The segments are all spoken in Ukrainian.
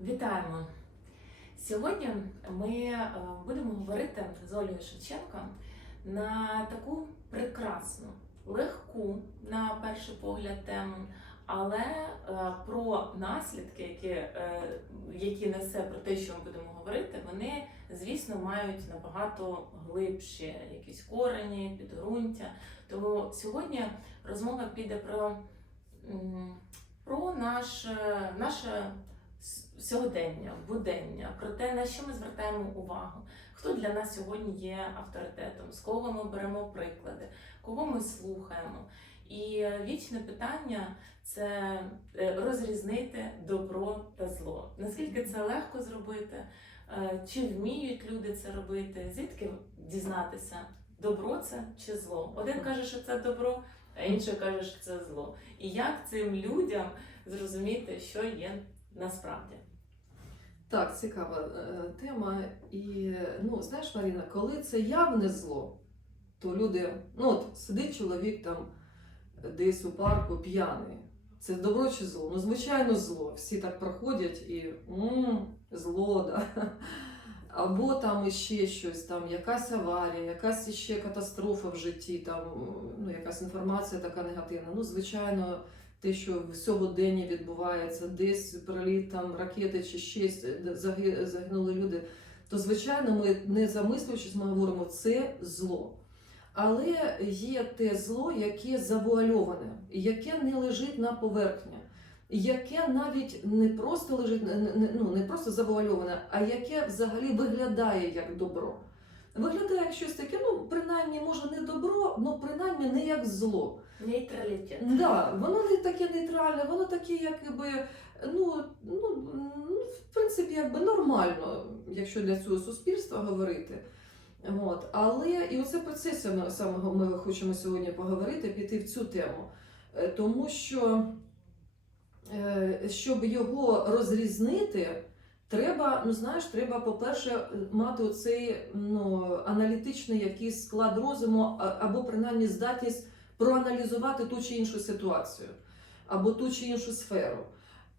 Вітаємо! Сьогодні ми е, будемо говорити з Олею Шевченко на таку прекрасну, легку, на перший погляд, тему, але е, про наслідки, які, е, які несе про те, що ми будемо говорити, вони, звісно, мають набагато глибші якісь корені, підґрунтя. Тому сьогодні розмова піде про, про наше, наше сьогодення, будення, про те, на що ми звертаємо увагу, хто для нас сьогодні є авторитетом, з кого ми беремо приклади, кого ми слухаємо. І вічне питання це е, розрізнити добро та зло. Наскільки це легко зробити, Е, чи вміють люди це робити, звідки дізнатися, добро це чи зло? Один каже, що це добро, а інший каже, що це зло. І як цим людям зрозуміти, що є насправді? Так, цікава е, тема. І ну, знаєш, Маріна, коли це явне зло, то люди, ну от сидить чоловік там десь у парку п'яний. Це добро чи зло? Ну, звичайно, зло. Всі так проходять і м зло, да. Або там іще щось, там якась аварія, якась іще катастрофа в житті, там ну, якась інформація така негативна. Ну, звичайно, те, що в сьогоденні відбувається, десь приліт там ракети чи щось, загинули люди, то звичайно, ми не замислюючись, ми говоримо, це зло. Але є те зло, яке завуальоване, яке не лежить на поверхні, яке навіть не просто лежить, ну не просто завуальоване, а яке взагалі виглядає як добро. Виглядає як щось таке, ну принаймні, може не добро, але принаймні не як зло. Нейтралітет. Да, воно не таке нейтральне, воно таке, якби, ну, ну, ну, в принципі, якби нормально, якщо для цього суспільства говорити. От. Але і оце про це саме ми хочемо сьогодні поговорити, піти в цю тему. Е, Тому що, е, щоб його розрізнити, треба, ну знаєш, треба, по-перше, мати оцей ну, аналітичний якийсь склад розуму, або принаймні здатність проаналізувати ту чи іншу ситуацію або ту чи іншу сферу.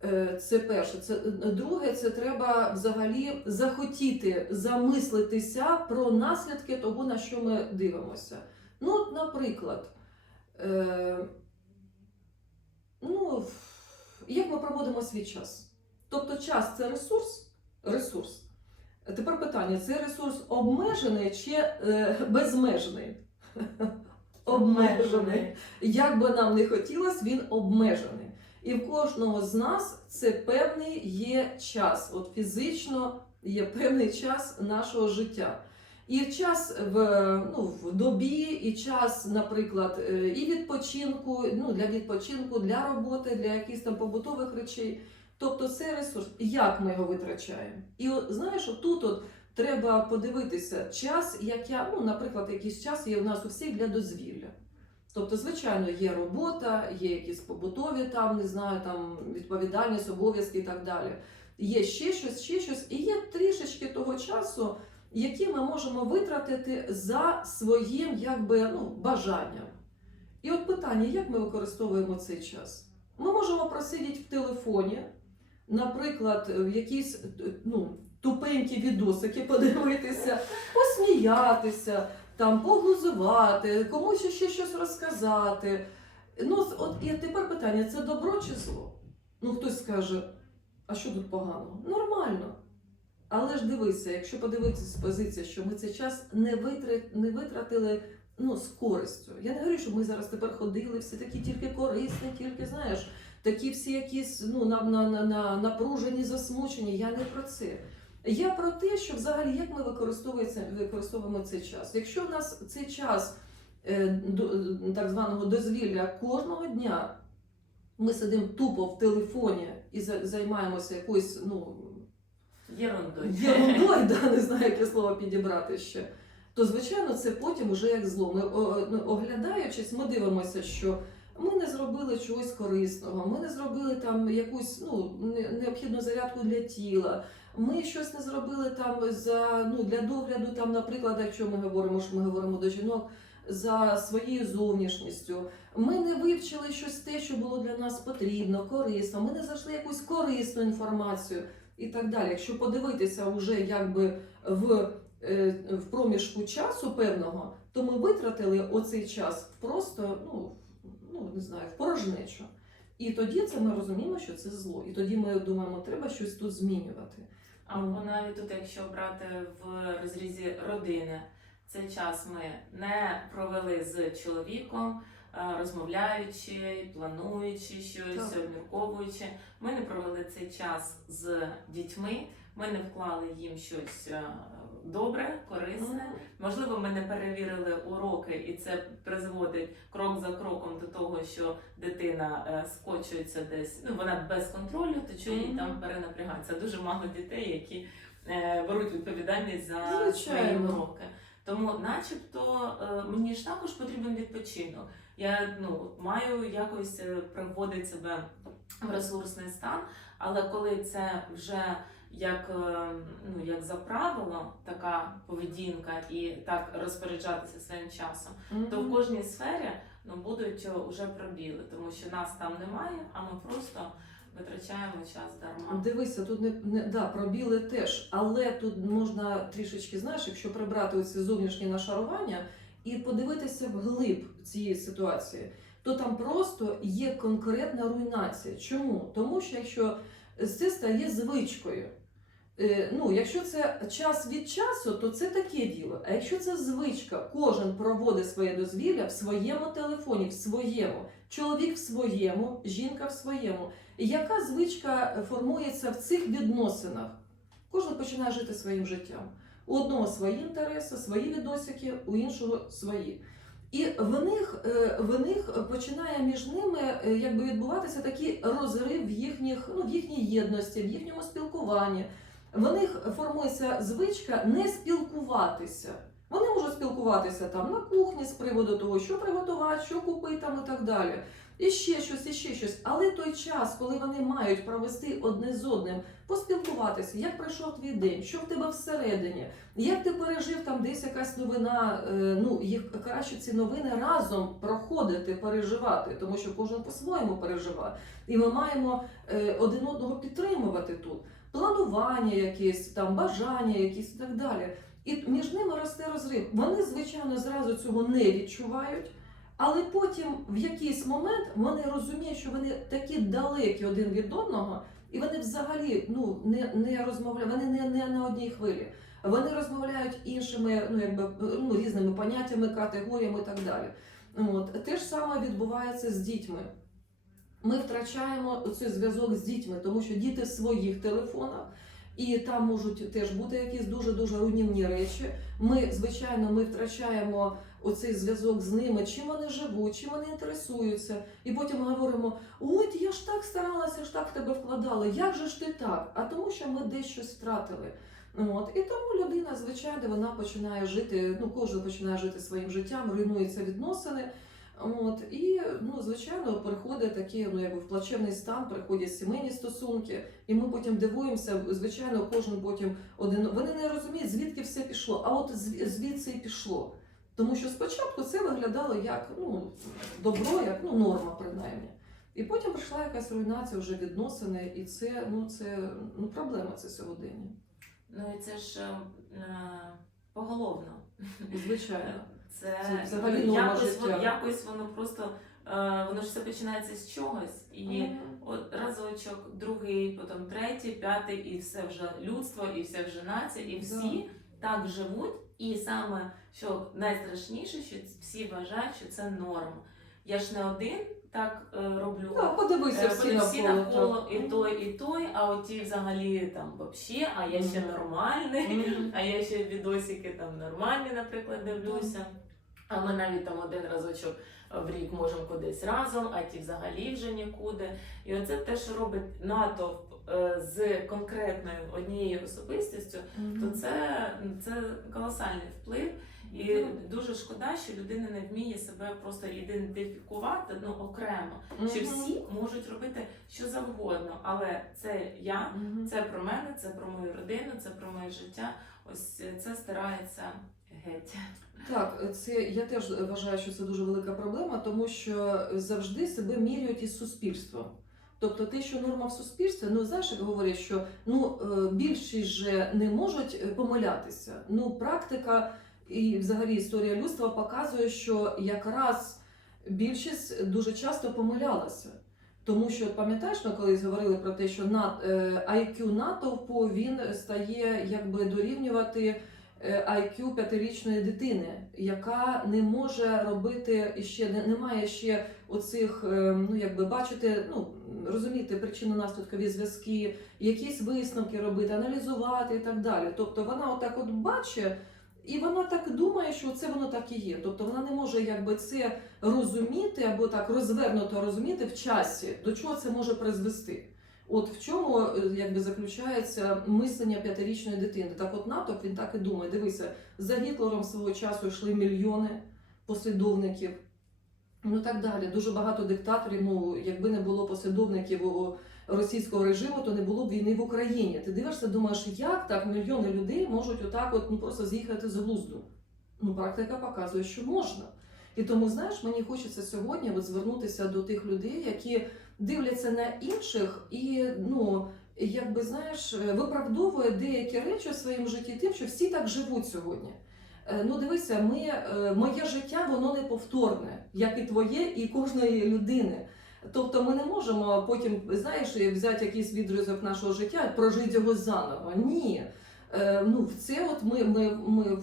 Е, Це перше. Це друге, це треба взагалі захотіти замислитися про наслідки того, на що ми дивимося. Ну, от, наприклад, е, ну, як ми проводимо свій час? Тобто, час це ресурс. Ресурс. Тепер питання: це ресурс обмежений чи е, безмежний? Обмежений. Як би нам не хотілося, він обмежений. І в кожного з нас це певний є час. От фізично є певний час нашого життя. І час в, ну, в добі, і час, наприклад, е, і відпочинку, ну, для відпочинку, для роботи, для якихось там побутових речей. Тобто це ресурс. Як ми його витрачаємо? І от, знаєш, тут от треба подивитися час, як я, ну, наприклад, якийсь час є у нас у всіх для дозвілля. Тобто, звичайно, є робота, є якісь побутові там, не знаю, там відповідальність, обов'язки і так далі. Є ще щось, ще щось, і є трішечки того часу, який ми можемо витратити за своїм якби, ну, бажанням. І от питання, як ми використовуємо цей час? Ми можемо просидіти в телефоні, наприклад, в якісь ну, тупенькі відосики подивитися, посміятися, там поглузувати, комусь ще щось розказати. Ну, от і тепер питання: це добро чи зло? Ну, хтось скаже, а що тут поганого? Нормально. Але ж дивися, якщо подивитися з позиції, що ми цей час не, витри, не витратили ну, з користю. Я не говорю, що ми зараз тепер ходили, всі такі тільки корисні, тільки знаєш, такі всі якісь ну, на, на, на, на, напружені, засмучені. Я не про це. Я про те, що взагалі як ми використовуємо, цей час. Якщо в нас цей час е, до- так званого дозвілля кожного дня ми сидимо тупо в телефоні і за- займаємося якоюсь ну, Єрундою. ерундою, да, не знаю, яке слово підібрати ще, то звичайно це потім уже як зло. Ми ну, оглядаючись, ми дивимося, що ми не зробили чогось корисного, ми не зробили там якусь ну, необхідну зарядку для тіла. Ми щось не зробили там за ну для догляду, там, наприклад, якщо ми говоримо, що ми говоримо до жінок за своєю зовнішністю. Ми не вивчили щось те, що було для нас потрібно, корисно. Ми не знайшли якусь корисну інформацію. і так далі. Якщо подивитися вже якби в, е, в проміжку часу певного, то ми витратили оцей час просто, ну, ну не знаю, в порожнечу. І тоді це ми розуміємо, що це зло. І тоді ми думаємо, треба щось тут змінювати. Або навіть тут, якщо брати в розрізі родини, цей час ми не провели з чоловіком, е, розмовляючи, плануючи щось, Так. обмірковуючи. Ми не провели цей час з дітьми, ми не вклали їм щось е, добре, корисне. Можливо, ми не перевірили уроки, і це призводить крок за кроком до того, що дитина е, скочується десь. Ну вона без контролю, то що їй там перенапрягається. Дуже мало дітей, які е, беруть відповідальність за свої уроки. Тому, начебто, е, мені ж також потрібен відпочинок. Я ну маю якось приводити себе в ресурсний стан, але коли це вже як, е, ну, як за правило, така поведінка і так розпоряджатися своїм часом, то в кожній сфері ну, будуть вже пробіли, тому що нас там немає, а ми просто витрачаємо час дарма. Дивися, тут не, не да, пробіли теж, але тут можна трішечки, знаєш, якщо прибрати оці зовнішні нашарування і подивитися вглиб цієї ситуації, то там просто є конкретна руйнація. Чому? Тому що якщо це стає звичкою. Е, Ну, якщо це час від часу, то це таке діло. А якщо це звичка, кожен проводить своє дозвілля в своєму телефоні, в своєму, чоловік в своєму, жінка в своєму. Яка звичка формується в цих відносинах? Кожен починає жити своїм життям. У одного свої інтереси, свої відносики, у іншого свої. І в них, е, в них починає між ними е, якби відбуватися такий розрив в їхніх, ну, в їхній єдності, в їхньому спілкуванні. В них формується звичка не спілкуватися. Вони можуть спілкуватися там на кухні з приводу того, що приготувати, що купити там і так далі. І ще щось, і ще щось. Але той час, коли вони мають провести одне з одним, поспілкуватися, як пройшов твій день, що в тебе всередині, як ти пережив там десь якась новина. е, Ну їх краще ці новини разом проходити, переживати, тому що кожен по-своєму переживає. І ми маємо е, один одного підтримувати тут. Планування якесь, там бажання якісь і так далі. І між ними росте розрив. Вони, звичайно, зразу цього не відчувають. Але потім в якийсь момент вони розуміють, що вони такі далекі один від одного, і вони взагалі ну не, не розмовляють, вони не, не на одній хвилі. Вони розмовляють іншими, ну якби ну, різними поняттями, категоріями і так далі. От те ж саме відбувається з дітьми. Ми втрачаємо цей зв'язок з дітьми, тому що діти в своїх телефонах, і там можуть теж бути якісь дуже дуже руйнівні речі. Ми, звичайно, ми втрачаємо оцей зв'язок з ними, чим вони живуть, чим вони інтересуються. І потім ми говоримо: ой, я ж так старалася, ж так в тебе вкладала. Як же ж ти так? А тому, що ми десь втратили. От і тому людина, звичайно, вона починає жити. Ну, кожен починає жити своїм життям, руйнуються відносини. От і ну, звичайно, приходить такий, ну якби в плачевний стан, приходять сімейні стосунки, і ми потім дивуємося. Звичайно, кожен потім один вони не розуміють, звідки все пішло. А от звідси і пішло. Тому що спочатку це виглядало як ну добро, як ну норма, принаймні. І потім прийшла якась руйнація вже відносини, і це ну це ну проблема це сьогодення. Ну і це ж е, е, поголовно. Звичайно. Це, Це взагалі норма якось, життя. якось воно просто е, воно ж все починається з чогось, і от разочок, другий, потім третій, п'ятий, і все вже людство, і все вже нація, і всі так живуть. І саме що найстрашніше, що всі вважають, що це норма. Я ж не один так е, роблю. Да, подивися Е, всі Вони всі навколо. і той, і той, а оті взагалі там вообще, а я ще нормальний. А я ще відосики там нормальні, наприклад, дивлюся. А ми навіть там один разочок в рік можемо кудись разом, а ті взагалі вже нікуди. І оце те, що робить натовп е, з конкретною однією особистістю, то це, це колосальний вплив. І дуже шкода, що людина не вміє себе просто ідентифікувати ну, окремо. Що всі можуть робити що завгодно, але це я, Мгм. це про мене, це про мою родину, це про моє життя. Ось це стирається геть. Так, це я теж вважаю, що це дуже велика проблема, тому що завжди себе міряють із суспільством. Тобто те, що норма в суспільстві, ну знаєш, як говорять, що ну е, більшість же не можуть е, помилятися. Ну, практика і взагалі історія людства показує, що якраз більшість дуже часто помилялася. Тому що пам'ятаєш, ми колись говорили про те, що е, IQ натовпу він стає якби дорівнювати е, IQ п'ятирічної дитини, яка не може робити і ще не, не має ще оцих, е, ну якби бачити, ну розуміти причинно-наслідкові зв'язки, якісь висновки робити, аналізувати і так далі. Тобто вона отак от бачить. І вона так думає, що це воно так і є. Тобто вона не може якби це розуміти або так розвернуто розуміти в часі, до чого це може призвести. От в чому е, якби заключається мислення п'ятирічної дитини. Так, от натовп він так і думає. Дивися, за Гітлером свого часу йшли мільйони послідовників. Ну так далі. Дуже багато диктаторів. Ну, якби не було послідовників російського режиму, то не було б війни в Україні. Ти дивишся, думаєш, як так мільйони людей можуть отак, от ну просто з'їхати з глузду. Ну, практика показує, що можна. І тому, знаєш, мені хочеться сьогодні от звернутися до тих людей, які дивляться на інших і ну. Якби знаєш, виправдовує деякі речі у своєму житті тим, що всі так живуть сьогодні. Е, Ну, дивися, ми, е, моє життя воно не повторне, як і твоє, і кожної людини. Тобто ми не можемо потім, знаєш, взяти якийсь відрізок нашого життя і прожити його заново. Ні. Е, Ну, це от ми, ми, ми,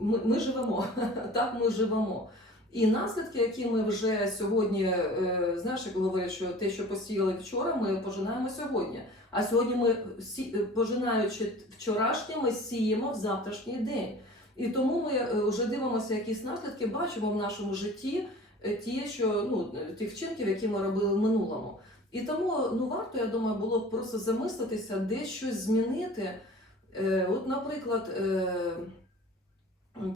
ми, ми живемо. Так ми живемо. І наслідки, які ми вже сьогодні, е, знаєш, як говорять, що те, що посіяли вчора, ми пожинаємо сьогодні. А сьогодні ми сі- пожинаючи вчорашнє, ми сіємо в завтрашній день. І тому ми е, вже дивимося якісь наслідки, бачимо в нашому житті е, ті, що ну тих вчинків, які ми робили в минулому. І тому ну варто, я думаю, було б просто замислитися, десь щось змінити. Е, От, наприклад, е,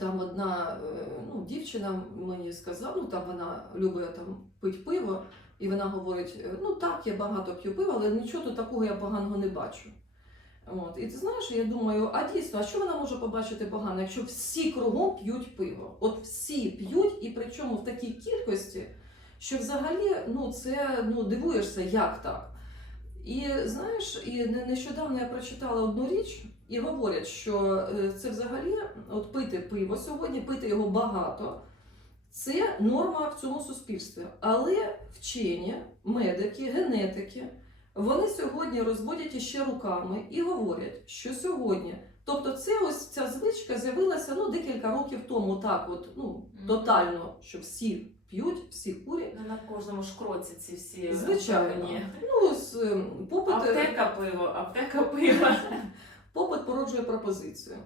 там одна е, ну, дівчина мені сказала, ну там вона любить там пить пиво, і вона говорить: е, ну так, я багато п'ю пива, але нічого такого я поганого не бачу. От. І ти знаєш, я думаю, а дійсно, а що вона може побачити погано, якщо всі кругом п'ють пиво? От всі п'ють, і причому в такій кількості, що взагалі ну, це ну, дивуєшся, як так. І знаєш, і нещодавно я прочитала одну річ, і говорять, що е, це взагалі от пити пиво сьогодні, пити його багато. Це норма в цьому суспільстві. Але вчені, медики, генетики, вони сьогодні розводять іще руками і говорять, що сьогодні, тобто, це ось ця звичка з'явилася ну, декілька років тому, так, от, ну, тотально, що всі п'ють, всі курять. Ну, на кожному шкроці ці всі Звичайно. Ну, з ем, попит, Аптека пиво, аптека пива. попит породжує пропозицію.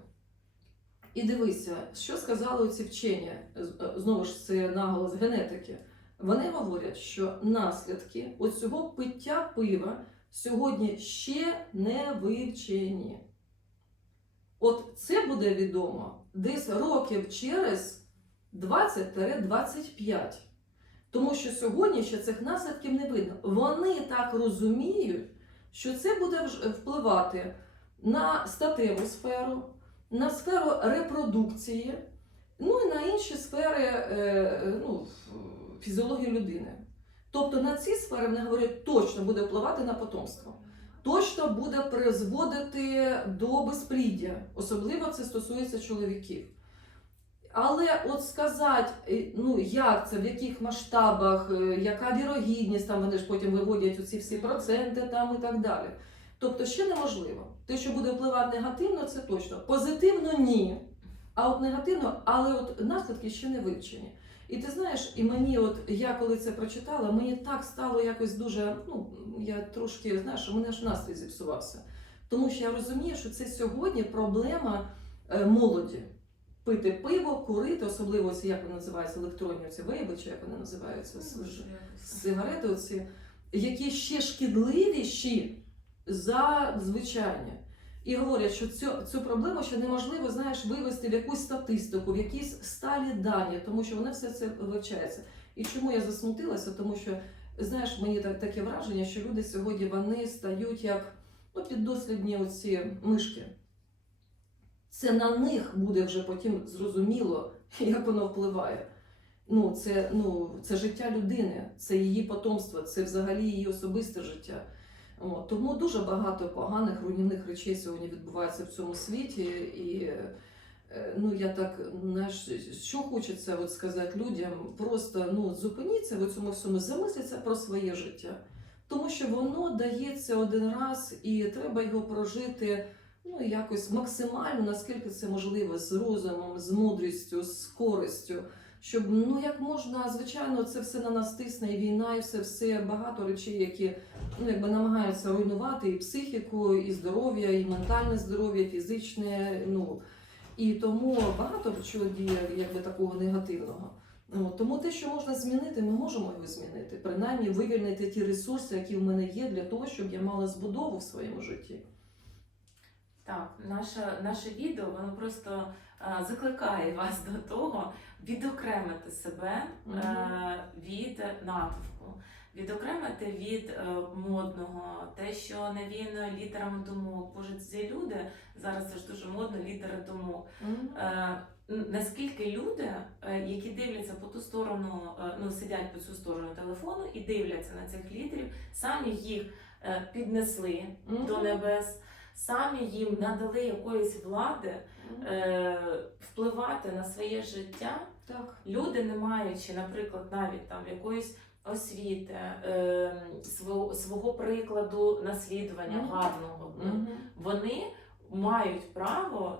І дивися, що сказали ці вчені, знову ж це наголос генетики. Вони говорять, що наслідки оцього пиття пива сьогодні ще не вивчені. От це буде відомо десь років через 20-25. Тому що сьогодні ще цих наслідків не видно. Вони так розуміють, що це буде впливати на статеву сферу, на сферу репродукції, ну і на інші сфери е, ну, ф- фізіології людини. Тобто на ці сфери вони говорять, точно буде впливати на потомство, точно буде призводити до безпліддя, особливо це стосується чоловіків. Але от сказати, е, ну як це, в яких масштабах, е, яка вірогідність, там вони ж потім виводять оці всі проценти там і так далі. Тобто ще неможливо. Те, що буде впливати негативно, це точно. Позитивно ні. А от негативно, але от наслідки ще не вивчені. І ти знаєш, і мені, от я коли це прочитала, мені так стало якось дуже. Ну я трошки знаєш, у мене ж настрій зіпсувався. Тому що я розумію, що це сьогодні проблема е, молоді. Пити пиво, курити, особливо ці, як вони називаються, електронні оці вейби, чи як вони називаються, сигарети, оці, які ще шкідливіші за звичайні. І говорять, що цю, цю проблему ще неможливо знаєш, вивести в якусь статистику, в якісь сталі дані, тому що воно все це вивчається. І чому я засмутилася? Тому що, знаєш, мені так, таке враження, що люди сьогодні вони стають як ну, піддослідні оці мишки. Це на них буде вже потім зрозуміло, як воно впливає. Ну, це, ну, це життя людини, це її потомство, це взагалі її особисте життя. От, тому дуже багато поганих руйнівних речей сьогодні відбувається в цьому світі. І е, ну, я так, знаєш, що хочеться от сказати людям, просто ну, зупиніться в цьому всьому, замисліться про своє життя. Тому що воно дається один раз і треба його прожити ну, якось максимально, наскільки це можливо, з розумом, з мудрістю, з користю. Щоб ну як можна, звичайно, це все на нас тисне, і війна, і все, все багато речей, які ну, якби намагаються руйнувати і психіку, і здоров'я, і ментальне здоров'я, фізичне. Ну і тому багато чого діє якби такого негативного. Ну, тому те, що можна змінити, ми можемо його змінити. Принаймні вивільнити ті ресурси, які в мене є, для того, щоб я мала збудову в своєму житті. Так, наше, наше відео воно просто е, закликає вас до того відокремити себе Мгм. е, від натовпу, відокремити від е, модного, те, що навіяно літерами думок. Боже, ці люди зараз це ж дуже модно, літери думок. Е, н- наскільки люди, е, які дивляться по ту сторону, е, ну сидять по цю сторону телефону і дивляться на цих лідерів, самі їх е, піднесли Мгм. до небес, самі їм надали якоїсь влади е, впливати на своє життя. Так. Люди, не маючи, наприклад, навіть там якоїсь освіти, е, свого, свого прикладу наслідування Мгм. гарного, ну, Мгм. вони мають право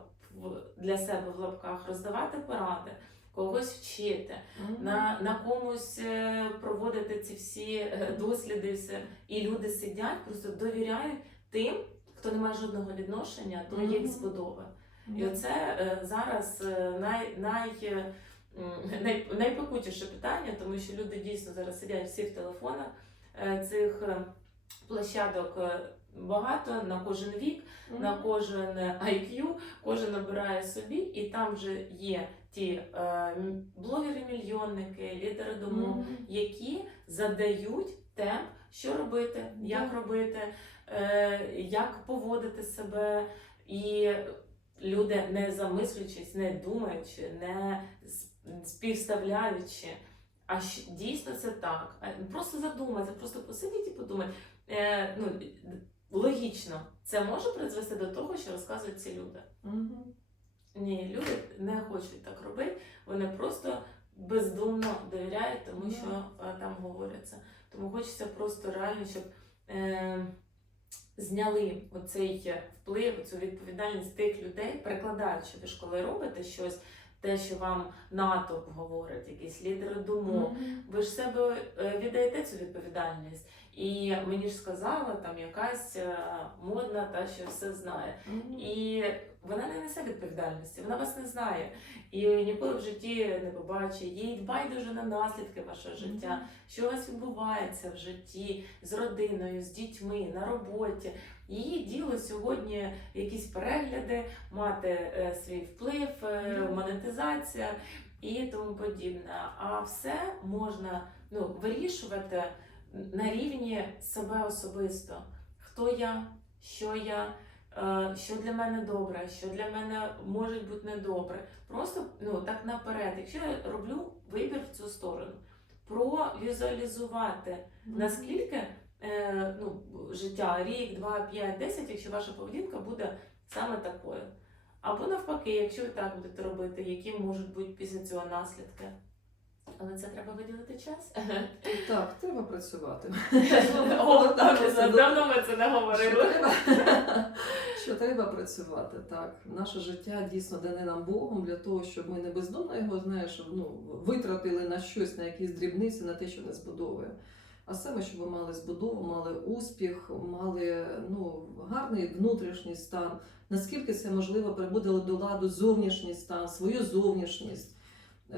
для себе в лапках роздавати поради, когось вчити, Мгм. на, на комусь е, проводити ці всі е, досліди, все. і люди сидять, просто довіряють тим, хто не має жодного відношення до їх збудови. І оце е, зараз е, най, най, е, най, найпекутіше питання, тому що люди дійсно зараз сидять всі в телефонах. Е, Цих площадок багато на кожен вік, на кожен IQ, кожен набирає собі, і там вже є ті е, блогери-мільйонники, лідери думок, Мгм. які задають темп, що робити, як Да. робити, е, як поводити себе. І люди, не замислюючись, не думаючи, не співставляючи, а дійсно це так. Просто задумайся, просто посидіть і подумати. Е, ну, логічно, це може призвести до того, що розказують ці люди. Мгм. Ні, люди не хочуть так робити, вони просто бездумно довіряють тому, що е, там говориться. Тому хочеться просто реально, щоб е, зняли оцей вплив, цю відповідальність тих людей, перекладаючи ви ж коли робите щось, те, що вам натовп говорить, якісь лідери думок. Мгм. Ви ж себе е, віддаєте цю відповідальність. І мені ж сказала там якась е, модна, та що все знає. Мгм. І вона не несе відповідальності, вона вас не знає. І ніколи в житті не побачить. Їй байдуже на наслідки вашого життя, що у вас відбувається в житті з родиною, з дітьми, на роботі. Її діло сьогодні якісь перегляди, мати е, свій вплив, е, монетизація і тому подібне. А все можна ну, вирішувати на рівні себе особисто. Хто я, що я, що для мене добре, що для мене може бути недобре. Просто ну, так наперед, якщо я роблю вибір в цю сторону, провізуалізувати, наскільки е, ну, життя рік, два, п'ять, десять, якщо ваша поведінка буде саме такою. Або навпаки, якщо ви так будете робити, які можуть бути після цього наслідки. Але це треба виділити час. Так, треба працювати. О, так, давно ми це не Що говорили. треба, що треба працювати, так. Наше життя дійсно дане нам Богом для того, щоб ми не бездумно його, знаєш, ну, витратили на щось, на якісь дрібниці, на те, що не збудовує. А саме, щоб ви мали збудову, мали успіх, мали ну, гарний внутрішній стан. Наскільки це можливо, приводили до ладу зовнішній стан, свою зовнішність,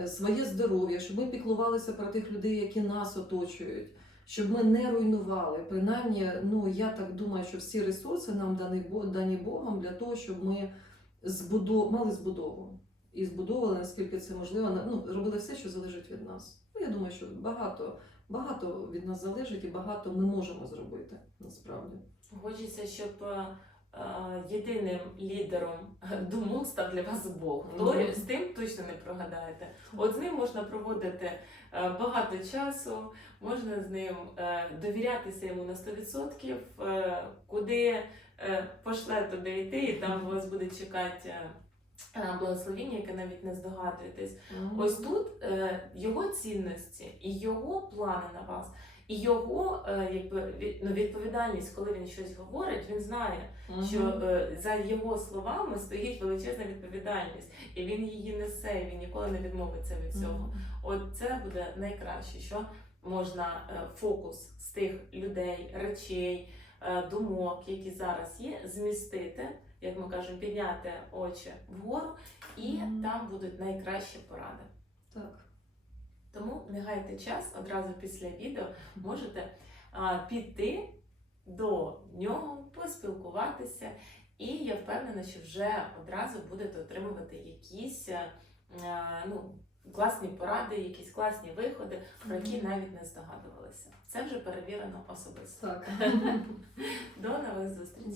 своє здоров'я, щоб ми піклувалися про тих людей, які нас оточують щоб ми не руйнували. Принаймні, ну я так думаю, що всі ресурси нам дані, дані Богом для того, щоб ми збудов... мали збудову і збудовували, наскільки це можливо, ну, робили все, що залежить від нас. Ну, я думаю, що багато, багато від нас залежить і багато ми можемо зробити насправді. Хочеться, щоб е, е, єдиним лідером думок став для вас Бог. То з тим точно не прогадаєте. От з ним можна проводити е, багато часу, можна з ним е, довірятися йому на 100%, е, куди е, пошле, туди йти, і там вас буде чекати. е, е, Благословіння, яке навіть не здогадуєтесь. Ось тут е, його цінності і його плани на вас, і його е, якби ну, відповідальність, коли він щось говорить, він знає, Мгм. що е, за його словами стоїть величезна відповідальність, і він її несе, і він ніколи не відмовиться від цього. Мгм. От це буде найкраще, що можна е, фокус з тих людей, речей, думок, які зараз є, змістити, як ми кажемо, підняти очі вгору, і Мгм. там будуть найкращі поради. Так. Тому не гайте час одразу після відео можете а, піти до нього, поспілкуватися, і я впевнена, що вже одразу будете отримувати якісь а, ну, класні поради, якісь класні виходи, про які навіть не здогадувалися. Це вже перевірено особисто. Так. До нових зустрічей!